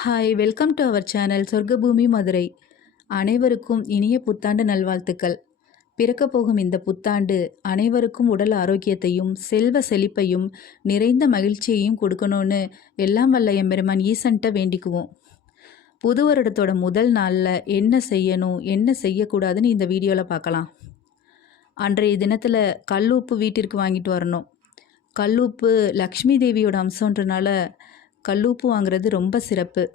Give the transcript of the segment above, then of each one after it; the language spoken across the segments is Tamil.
Hi welcome to our channel Sorgabhoomi Madurai அனைவருக்கும் இனிய புத்தாண்டு நல்வாழ்த்துக்கள். பிறக்கப் போகும் இந்த புத்தாண்டு அனைவருக்கும் உடல் ஆரோக்கியத்தையும் செல்வ செழிப்பையும் நிறைந்த மகிழ்ச்சியையும் கொடுக்கணும்னு எல்லாம் வல்ல எம்பெருமான் ஈசன்ட்ட வேண்டிக்குவோம். புது வருடத்தோட முதல் நாளில் என்ன செய்யணும் என்ன செய்யக்கூடாதுன்னு இந்த வீடியோவில் பார்க்கலாம் அன்றைய தினத்தில் கல்லுப்பு வீட்டிற்கு வாங்கிட்டு வரணும். கல்லுப்பு லக்ஷ்மி தேவியோட அம்சன்றனால கல்லுப்பு வாங்குறது ரொம்ப சிறப்பு.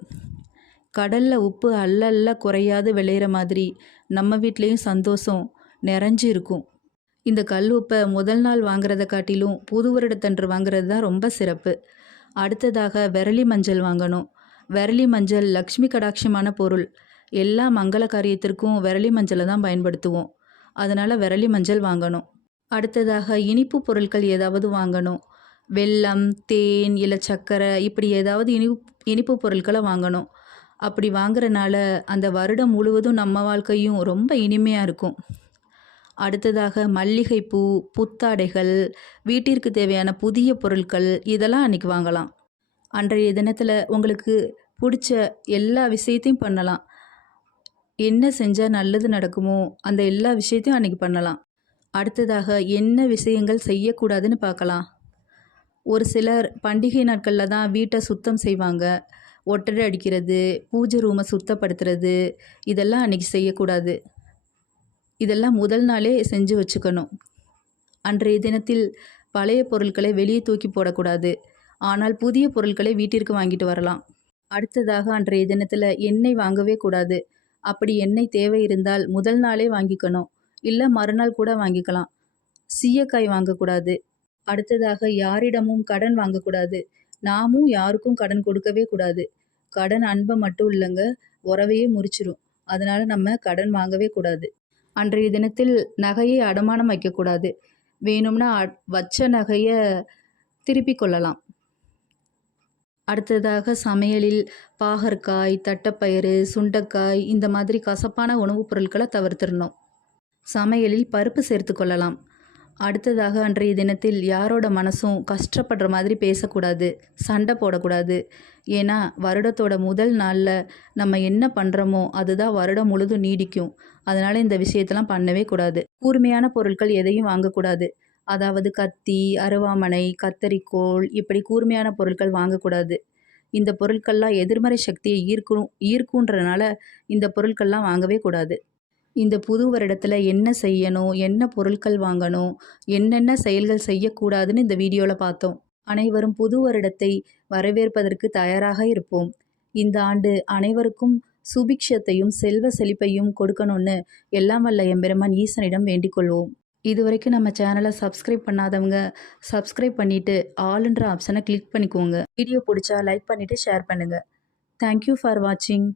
கடலில் உப்பு அல்லல்ல அல்ல குறையாது விளையிற மாதிரி நம்ம வீட்லேயும் சந்தோஷம் நிறைஞ்சு இருக்கும். இந்த கல் உப்பை முதல் நாள் வாங்குறத காட்டிலும் புது வருடத்தன்று வாங்குறது தான் ரொம்ப சிறப்பு. அடுத்ததாக விரலி மஞ்சள் வாங்கணும். விரலி மஞ்சள் லக்ஷ்மி கடாட்சமான பொருள். எல்லா மங்கள காரியத்திற்கும் விரலி மஞ்சளை தான் பயன்படுத்துவோம். அதனால் விரலி மஞ்சள் வாங்கணும். அடுத்ததாக இனிப்பு பொருட்கள் ஏதாவது வாங்கணும். வெல்லம் தேன் இல்லை சர்க்கரை இப்படி ஏதாவது இனிப்பு இனிப்பு பொருட்களை வாங்கணும். அப்படி வாங்குறனால அந்த வருடம் முழுவதும் நம்ம வாழ்க்கையும் ரொம்ப இனிமையாக இருக்கும். அடுத்ததாக மல்லிகைப்பூ புத்தாடைகள் வீட்டிற்கு தேவையான புதிய பொருட்கள் இதெல்லாம் அன்றைக்கி வாங்கலாம். அன்றைய தினத்தில் உங்களுக்கு பிடிச்ச எல்லா விஷயத்தையும் பண்ணலாம். என்ன செஞ்சால் நல்லது நடக்குமோ அந்த எல்லா விஷயத்தையும் அன்றைக்கி பண்ணலாம். அடுத்ததாக என்ன விஷயங்கள் செய்யக்கூடாதுன்னு பார்க்கலாம். ஒரு சிலர் பண்டிகை நாட்களில் தான் வீட்டை சுத்தம் செய்வாங்க. ஒட்டடை அடிக்கிறது பூஜை ரூமை சுத்தப்படுத்துறது இதெல்லாம் அன்றைக்கி செய்யக்கூடாது. இதெல்லாம் முதல் நாளே செஞ்சு வச்சுக்கணும். அன்றைய தினத்தில் பழைய பொருட்களை வெளியே தூக்கி போடக்கூடாது. ஆனால் புதிய பொருட்களை வீட்டிற்கு வாங்கிட்டு வரலாம். அடுத்ததாக அன்றைய தினத்தில் எண்ணெய் வாங்கவே கூடாது. அப்படி எண்ணெய் தேவை இருந்தால் முதல் நாளே வாங்கிக்கணும். இல்லை மறுநாள் கூட வாங்கிக்கலாம். சீயக்காய் வாங்கக்கூடாது. அடுத்ததாக யாரிடமும் கடன் வாங்கக்கூடாது. நாமும் யாருக்கும் கடன் கொடுக்கவே கூடாது. கடன் அன்பை மட்டும் இல்லைங்க உறவையே முறிச்சிரும். அதனால நம்ம கடன் வாங்கவே கூடாது. அன்றைய தினத்தில் நகையை அடமானம் வைக்கக்கூடாது. வேணும்னா அ- வச்ச நகையை திருப்பி கொள்ளலாம். அடுத்ததாக சமையலில் பாகற்காய் தட்டைப்பயிறு சுண்டைக்காய் இந்த மாதிரி கசப்பான உணவுப் பொருட்களை தவிர்த்திடணும். சமையலில் பருப்பு சேர்த்து கொள்ளலாம். அடுத்ததாக அன்றைய தினத்தில் யாரோட மனசும் கஷ்டப்படுற மாதிரி பேசக்கூடாது சண்டை போடக்கூடாது. ஏன்னா வருடத்தோட முதல் நாளில் நம்ம என்ன பண்ணுறோமோ அதுதான் வருடம் முழுதும் நீடிக்கும். அதனால் இந்த விஷயத்தெல்லாம் பண்ணவே கூடாது. கூர்மையான பொருட்கள் எதையும் வாங்கக்கூடாது. அதாவது கத்தி அருவாமனை கத்தரிக்கோள் இப்படி கூர்மையான பொருட்கள் வாங்கக்கூடாது. இந்த பொருட்கள்லாம் எதிர்மறை சக்தியை ஈர்க்கும் ஈர்க்குன்றனால இந்த பொருட்கள்லாம் வாங்கவே கூடாது. இந்த புது வருடத்தில் என்ன செய்யணும்? என்ன பொருட்கள் வாங்கணும்? என்னென்ன செயல்கள் செய்யக்கூடாதுன்னு இந்த வீடியோவில் பார்த்தோம். அனைவரும் புது வருடத்தை வரவேற்பதற்கு தயாராக இருப்போம். இந்த ஆண்டு அனைவருக்கும் சுபிக்ஷத்தையும் செல்வ செழிப்பையும் கொடுக்கணும்னு எல்லாம் வல்ல எம்பெருமான் ஈசனிடம் வேண்டிக்கொள்வோம் இது வரைக்கும் நம்ம சேனலை சப்ஸ்கிரைப் பண்ணாதவங்க சப்ஸ்கிரைப் பண்ணிவிட்டு ஆளுன்ற ஆப்ஷனை கிளிக் பண்ணிக்கோங்க. வீடியோ பிடிச்சா லைக் பண்ணிவிட்டு ஷேர் பண்ணுங்கள் தேங்க்யூ ஃபார் வாட்சிங்